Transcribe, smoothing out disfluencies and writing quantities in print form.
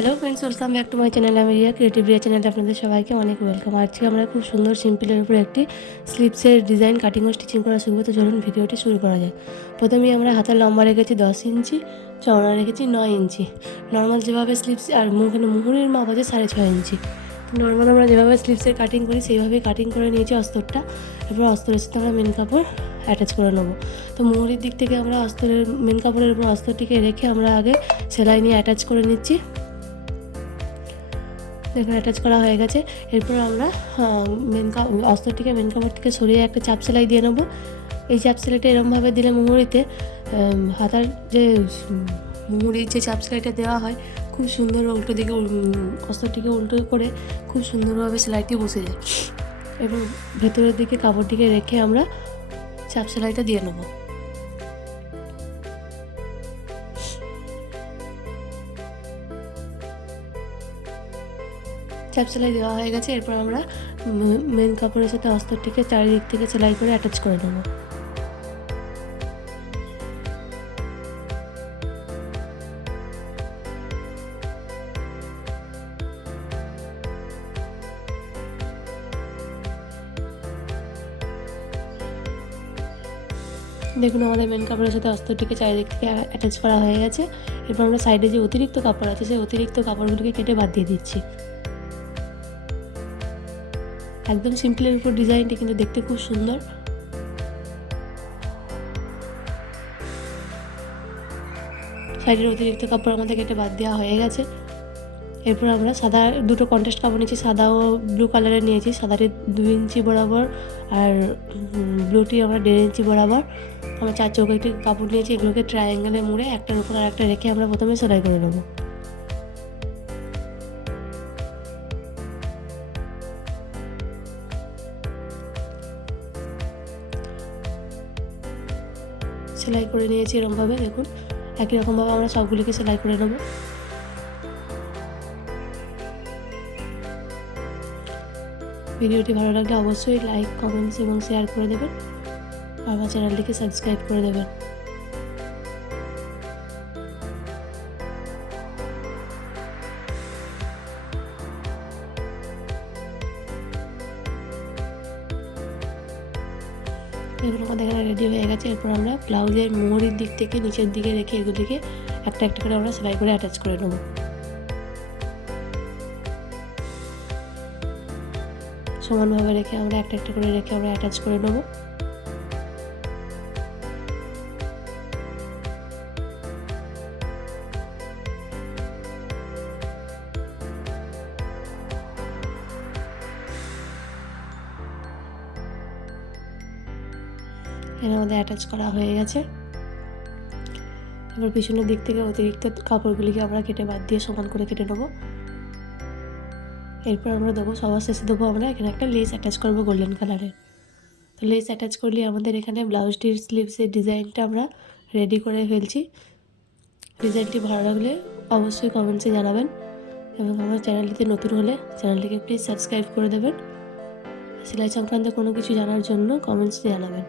Hello friends, welcome back to my channel. আমি Riya, creative Riya চ্যানেলে আপনাদের সবাইকে অনেক ওয়েলকাম। আজকে আমরা খুব সুন্দর সিম্পলের উপর একটি স্লিপসের ডিজাইন কাটিং ও স্টিচিং করা শিখবো। তো চলুন ভিডিওটি শুরু করা যায়। প্রথমেই আমরা হাতের লম্বা রেখেছি 10 ইঞ্চি, চওড়া রেখেছি 9 ইঞ্চি। নর্মাল যেভাবে স্লিপস আর মুহুরির মাপ আছে 6.5 ইঞ্চি। নর্মাল আমরা যেভাবে স্লিপসের কাটিং করি সেইভাবেই কাটিং করে নিয়েছি অস্তরটা। এরপর অস্তরের সাথে আমরা মেন কাপড় অ্যাটাচ করে নেবো। তো মুহুরির দিক থেকে আমরা অস্তরের মেন কাপড়ের উপর অস্তরটিকে রেখে আমরা আগে সেলাই নিয়ে অ্যাটাচ করে নিচ্ছি। দেখুন অ্যাটাচ করা হয়ে গেছে। এরপর আমরা অস্তরটিকে মেন কাপড় থেকে সরিয়ে একটা চাপ সেলাই দিয়ে নেবো। এই চাপ সেলাইটা এরমভাবে দিলে মুহুরিতে হাতার যে মুহুরির যে চাপ সেলাইটা দেওয়া হয় খুব সুন্দর, উল্টো দিকে অস্তরটিকে উল্টো করে খুব সুন্দরভাবে সেলাইটি বসে যায়। এবং ভেতরের দিকে কাপড়টিকে রেখে আমরা চাপ সেলাইটা দিয়ে নেবো। চাপ সেলাই দেওয়া হয়ে গেছে। এরপর আমরা মেন কাপড়ের সাথে অস্তরটিকে চারিদিক থেকে সেলাই করে অ্যাটাচ করে নেবো। দেখুন আমাদের মেন কাপড়ের সাথে অস্তরটিকে চারিদিক থেকে অ্যাটাচ করা হয়ে গেছে। এরপর আমরা সাইডে যে অতিরিক্ত কাপড় আছে সেই অতিরিক্ত কাপড়গুলোকে কেটে বাদ দিয়ে দিচ্ছি। একদম সিম্পলের উপর ডিজাইনটি কিন্তু দেখতে খুব সুন্দর। সাইডের অতিরিক্ত কাপড় আমাদের কেটে বাদ দেওয়া হয়ে গেছে। এরপর আমরা সাদা দুটো কন্ট্রাস্ট কাপড় নিয়েছি, সাদা ও ব্লু কালারের নিয়েছি। সাদাটি 2 ইঞ্চি বরাবর আর ব্লুটি আমরা 1.5 ইঞ্চি বরাবর। আমরা 4 চৌকো একটি কাপড় নিয়েছি। এগুলোকে ট্রায়াঙ্গেলে মুড়ে একটার উপর আর একটা রেখে আমরা প্রথমে সেলাই করে নেবো। সেলাই করে নিয়েছি এরকমভাবে। দেখুন একই রকমভাবে আমরা সবগুলিকে সেলাই করে নেব। ভিডিওটি ভালো লাগলে অবশ্যই লাইক, কমেন্টস এবং শেয়ার করে দেবেন। আমার চ্যানেলটিকে সাবস্ক্রাইব করে দেবেন। এগুলো আমাদের এখানে রেডি হয়ে গেছে। এরপর আমরা ব্লাউজের মোহরের দিক থেকে নিচের দিকে রেখে এগুলিকে একটা একটা করে আমরা সেলাই করে অ্যাটাচ করে নেব। সমানভাবে রেখে আমরা একটা একটা করে রেখে আমরা অ্যাটাচ করে নেব। এখানে আমাদের অ্যাটাচ করা হয়ে গেছে। এবার পিছনের দিক থেকে অতিরিক্ত কাপড়গুলিকে আমরা কেটে বাদ দিয়ে সমান করে কেটে নেবো। এরপর আমরা দেবো, সবার শেষে দেবো আমরা এখানে একটা লেস অ্যাটাচ করবো গোল্ডেন কালারের। তো লেস অ্যাটাচ করলে আমাদের এখানে ব্লাউজটির স্লিভসের ডিজাইনটা আমরা রেডি করে ফেলছি। ডিজাইনটি ভালো লাগলে অবশ্যই কমেন্টসে জানাবেন এবং আমার চ্যানেলটিতে নতুন হলে চ্যানেলটিকে প্লিজ সাবস্ক্রাইব করে দেবেন। সেলাই সংক্রান্ত কোনো কিছু জানার জন্য কমেন্টসে জানাবেন।